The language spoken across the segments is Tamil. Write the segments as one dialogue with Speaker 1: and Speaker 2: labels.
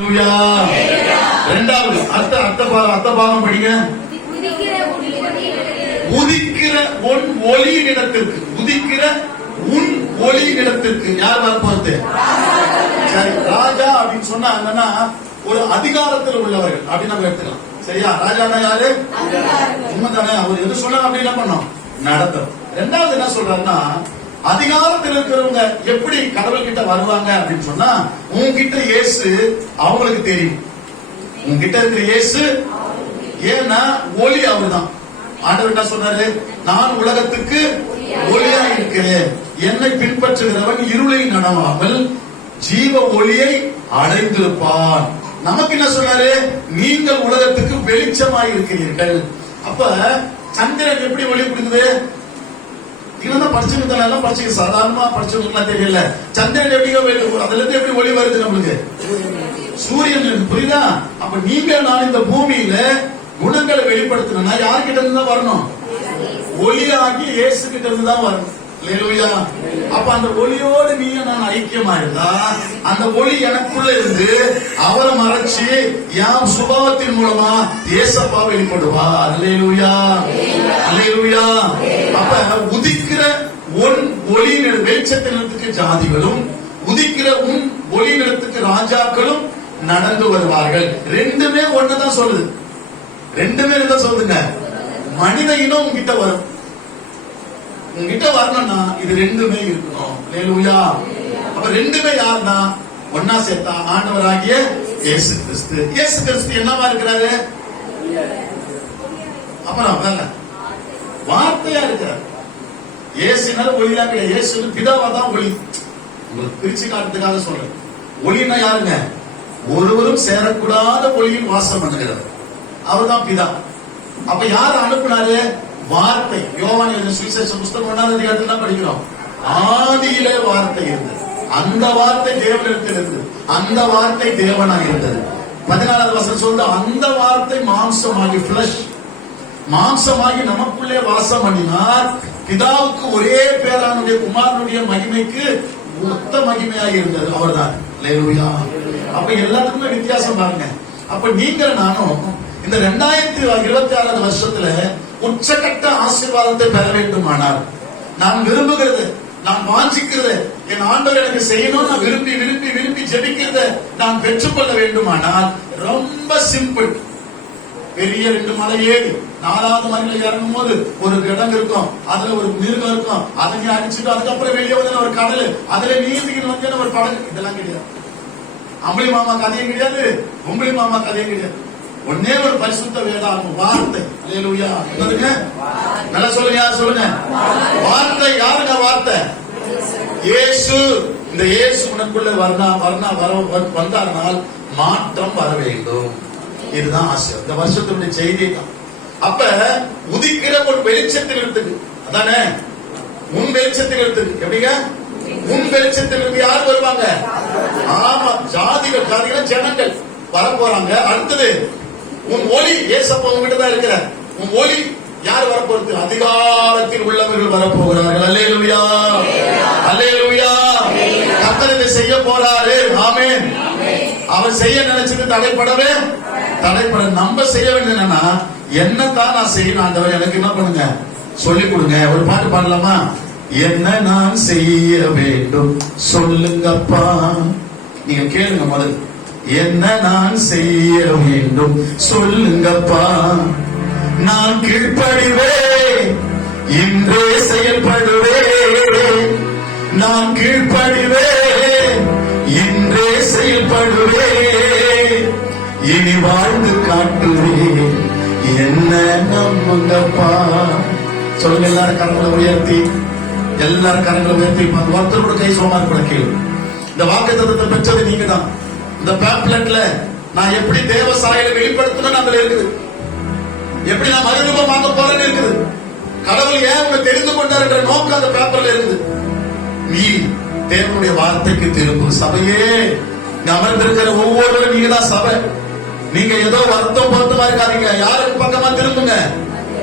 Speaker 1: ஹalleluya. ரெண்டாவது அத்த அத்த பாகம் அத்த பாகம் படிங்க.
Speaker 2: உதிக்கிற ஒளி
Speaker 1: உதிக்கிற உன் ஒளி இடத்திற்கு உதிக்கிற உன் ஒளி இடத்திற்கு யார் வரப்போறது சரி ராஜா அப்படின்னு சொன்னா என்னன்னா ஒரு அதிகாரத்தில் உள்ளவர்கள் அப்படின்னு நம்ம எடுத்துக்கலாம். சரியா? ராஜானா யாரு? உண்மைதானே? அவர் எது சொன்னாங்க அப்படி என்ன பண்ணோம்? நடத்தும் ரெண்டாவது என்ன சொல்றாருன்னா அதிகாரத்தில் இருக்கிறவங்க எப்படி கடவுள் கிட்ட வருவாங்க அப்படின்னு சொன்னா உன்கிட்ட இயேசு அவங்களுக்கு தெரியும். உன்கிட்ட இருக்கிற இயேசு ஏன்னா ஒளி அவர்தான். ஆண்டவர் என்ன சொன்னாரு? நான் உலகத்துக்கு ஒளியா இருக்கிறேன். என்னை பின்பற்றுகிறவன் இருளை நடவாமல் ஜீவ ஒளியை அடைந்திருப்பான். நமக்கு என்ன சொன்னாரு? நீங்கள் உலகத்துக்கு வெளிச்சமாய் இருக்கிறீர்கள். அப்ப சந்திரன் எப்படி ஒளி கொடுக்குது இவன் படிச்சுட்டு எல்லாம் படிச்சுக்க சாதாரணமா படிச்சவங்களுக்கு தெரியல. சந்திரன் எப்படியோ அதுல இருந்து எப்படி ஒளி வருது நம்மளுக்கு? சூரியன் புரியுதா? அப்ப நீங்க நான் இந்த பூமியில குணங்களை வெளிப்படுத்தணும்னா யார்கிட்ட இருந்து தான் வரணும்? ஒளியாகி இயேசு கிட்ட இருந்து தான் வரணும். அப்ப அந்த ஒளியோடு நீ நான் ஐக்கியமா இருந்தா அந்த ஒளி எனக்குள்ள இருந்து அவரை மறைச்சு என் சுபாவத்தின் மூலமா ஏசப்பா வெளிப்படுவா அல்லேலூயா அல்லேலூயா அப்ப உதி உன் ஒளி வெளிச்சத்தினத்துக்கு ஜாதிகளும் உதிக்கிற உன் ஒளி நிலத்துக்கு ராஜாக்களும் நடந்து வருவார்கள். ரெண்டுமே ஒண்ணுதான் சொல்லுது. ரெண்டுமே தான் சொல்லுங்க மனித இனம் உங்ககிட்ட வரும். உங்ககிட்ட வரணும்னா இது ரெண்டுமே இருக்கணும். லேலுயா அப்ப ரெண்டுமே யாருன்னா? ஒன்னா சேர்த்தா ஆண்டவராகிய இயேசு கிறிஸ்து. இயேசு கிறிஸ்து என்னவா இருக்கிறாரு? அப்புறம் வேற வார்த்தையா இருக்கிறார். இயேசுனால ஒளிதான் கிடையாது இயேசு பிதாவா தான் ஒளி. உங்களுக்கு பிரிச்சு காட்டுறதுக்காக சொல்றேன். ஒளின்னா யாருங்க? ஒருவரும் சேரக்கூடாத ஒளியில் வாசம் பண்ணுகிறார் அவர்தான் பிதா. அப்ப யார் அனுப்புனாரு? வார்த்தை. யோவான் எழுதின சுவிசேஷ புஸ்தகம் ஒன்றாவது அதிகாரத்தில் தான் படிக்கிறோம். ஆதியிலே வார்த்தை இருந்தது. அந்த வார்த்தை தேவனிடத்தில் இருந்தது. அந்த வார்த்தை தேவனாக இருந்தது. பதினாலாவது வசனம் சொல்றது அந்த வார்த்தை மாம்சமாகி பிளஷ் மாம்சமாகி நமக்குள்ளே வாசம் பண்ணினார். பிதாவுக்கு ஒரே பேரானுடைய குமாரனுடைய மகிமைக்கு மொத்த மகிமையாக இருந்தது. அவர்தான். அல்லேலூயா. அப்ப எல்லாத்துக்குமே வித்தியாசம் பாருங்க. அப்ப நீங்க நானும் இந்த ரெண்டாயிரத்தி இருபத்தி ஆறாவது வருஷத்துல உச்சகட்ட ஆசீர்வாதத்தை பெற வேண்டுமானால் நான் விரும்புகிறது நான் வாஞ்சிக்கிறது என் ஆண்டவர் எனக்கு செய்யணும் நான் விரும்பி விரும்பி விரும்பி ஜெபிக்கிறத நான் பெற்றுக்கொள்ள வேண்டுமானால் ரொம்ப சிம்பிள். பெரிய ரெண்டு மலை ஏறி நாலாவது மணில இறங்கும் போது ஒரு கிடங்கு இருக்கும். அதுல ஒரு மிருகம் இருக்கும். அதை நீ அடிச்சுட்டு அதுக்கப்புறம் வெளியே வந்து ஒரு கடல். அதுல நீந்திக்கிட்டு வந்து ஒரு படகு. இதெல்லாம் கிடையாது. அம்பளி மாமா கதையும் கிடையாது. உம்பளி மாமா கதையும் கிடையாது. ஒன்னே ஒரு பரிசுத்த வேதாகும் வார்த்தை. அலையலூயா என்னதுங்க? நல்லா சொல்லுங்க யார் சொல்லுங்க? வார்த்தை யாருங்க வார்த்தை? இயேசு. இந்த இயேசு உனக்குள்ள வரணா வரணா வர வந்தாருனால் மாற்றம் வர வேண்டும். இதுதான் ஆசை. இந்த வருஷத்தினுடைய செய்தி தான் அப்ப உதிக்கிற ஒரு வெளிச்சத்தில் இருக்குது. அதானே? உன் வெளிச்சத்தில் இருக்குது. எப்படிங்க? உன் வெளிச்சத்தில் இருந்து யார் வருவாங்க? ஆமா ஜாதிகள் ஜாதிகள் ஜனங்கள் வர போறாங்க. அடுத்தது உன் ஒளி ஏசப்பா உங்ககிட்ட தான் இருக்கிற உன் ஒளி யார் வரப்போறது? அதிகாரத்தில் உள்ளவர்கள் வரப்போகிறார்கள். அல்லேலூயா. அல்லேலூயா. கத்தர் இதை செய்ய போறாரு. ஆமே அவர் செய்ய நினைச்சது தடைப்படவே தடைப்பட நம்ம செய்ய வேண்டியது என்னன்னா என்னத்தான் நான் செய்யணும்? ஆண்டவர் எனக்கு என்ன பண்ணுங்க? சொல்லிக் கொடுங்க. ஒரு பாட்டு பாடலாமா? என்ன நான் செய்ய வேண்டும்? சொல்லுங்கப்பா. நீங்க கேளுங்க முதல். என்ன நான் செய்ய வேண்டும்? சொல்லுங்கப்பா. நான் கீழ்ப்படிவே இன்றே செயல்படுவே நான் கீழ்ப்படிவே இன்றே செயல்படுவேன். இனி வாழ்ந்து காட்டுவேன். என்ன நம்புங்கப்பா? சொல்லுங்க எல்லாரும் கரங்களை உயர்த்தி. எல்லாரும் கரங்களை உயர்த்தி. ஒருத்தர் கூட கை சோமா கூட கேளு இந்த வாக்கு தத்துவத்தை பெற்றது நீங்க தான் இந்த பேப்லெட்ல நான் எப்படி தேவ சாயலை வெளிப்படுத்தணும் அதுல இருக்குது. எப்படி நான் மறுரூபம் வாங்க போறேன்னு இருக்குது. கடவுள் ஏன் உங்களை தெரிந்து கொண்டார் என்ற நோக்கம் அந்த பேப்பர்ல இருக்குது. நீ தேவனுடைய வார்த்தைக்கு திரும்பும் சபையே. அமர்ந்திருக்கிற ஒவ்வொருவரும் நீங்க தான் சபை. நீங்க ஏதோ வருத்தம் பொருத்தமா இருக்காதீங்க. யாருக்கு பக்கமா திரும்புங்க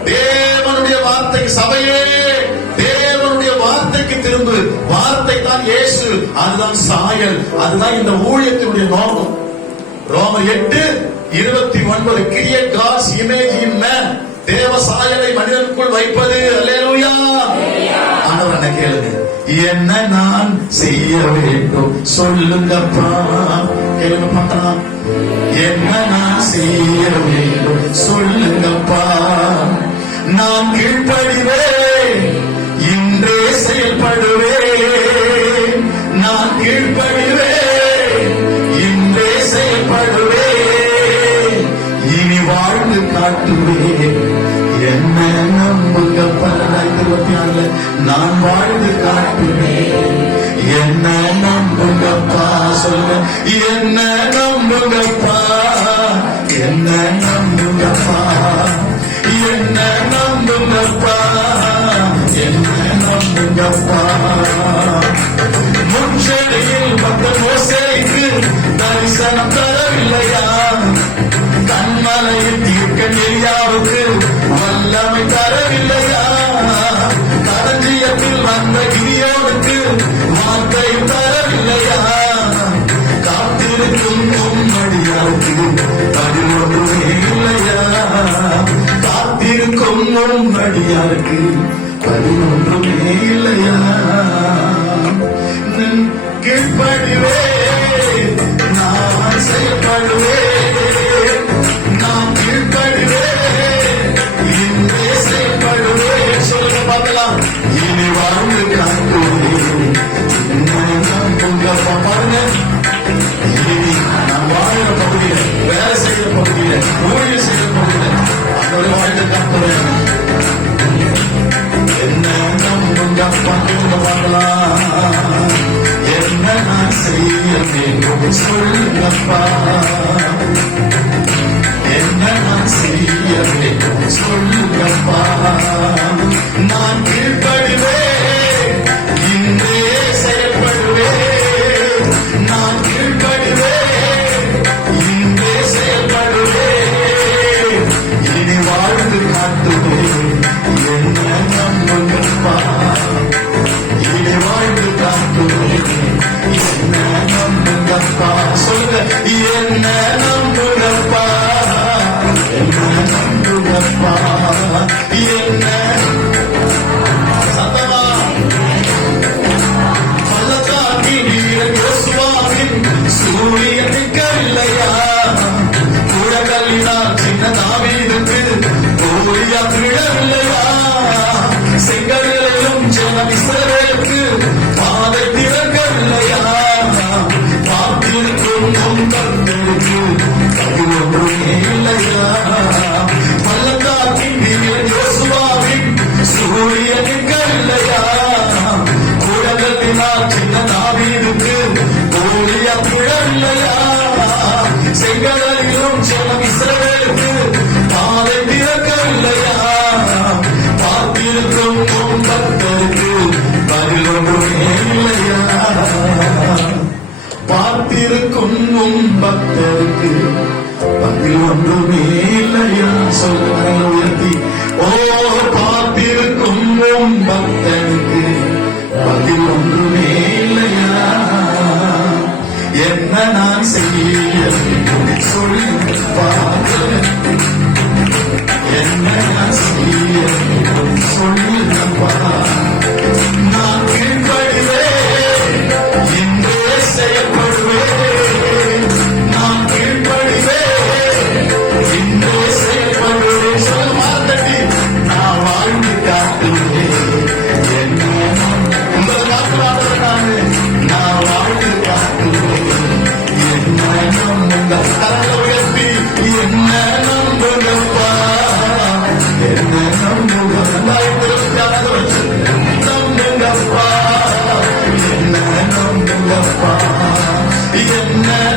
Speaker 1: தேவனுடைய வார்த்தைக்கு சபையே தேவனுடைய வார்த்தைக்கு திரும்பு. வார்த்தை தான் இயேசு அதுதான் சாயல் அதுதான் இந்த ஊழியத்தினுடைய நோக்கம். ரோமர் எட்டு இருபத்தி ஒன்பது create God's image in man தேவ சாயலை மனிதனுக்குள் வைப்பது. அல்லேலூயா. ஆண்டவர் கேளுங்க. என்ன நான் செய்ய வேண்டும்? சொல்லுங்கப்பா. கேளுங்க பார்க்கலாம் என்ன நான் செய்ய வேண்டும்? சொல்லுங்கப்பா. நான் கீழ்ப்படிவேன். என்ன நம்புங்கப்பா? என்ன நம்புங்கப்பா? என்ன நம்புங்கப்பா? என்ன நம்புங்கப்பா? முன்செடியில் பத்த மோசைக்கு தரிசனம் தரவில்லையா? அடியாருக்கு பதினொன்றும் இல்லையா? நின் கீழ்ப்படிவே நான் செயல்படுவே நான் கீழ்ப்படிவேன் இன்றே செயல்படுவே சொல்லுங்க பார்க்கலாம். இனி வாழ்ந்து காட்டுவேன் உங்க பாருங்க. இனி நான் வாழ்கிற பகுதியில் வேலை செய்யற பகுதியில் ஊழியர் நான் செய்ய புழல்லையா செல்லும் இஸ்ரவேலுக்கு பாதை திறக்கவில்லையா பார்த்திருக்கும் உன் பக்தருக்கு இல்லையா பார்த்திருக்கும் உன் பக்தருக்கு பதில் ஒன்றுமே என்ன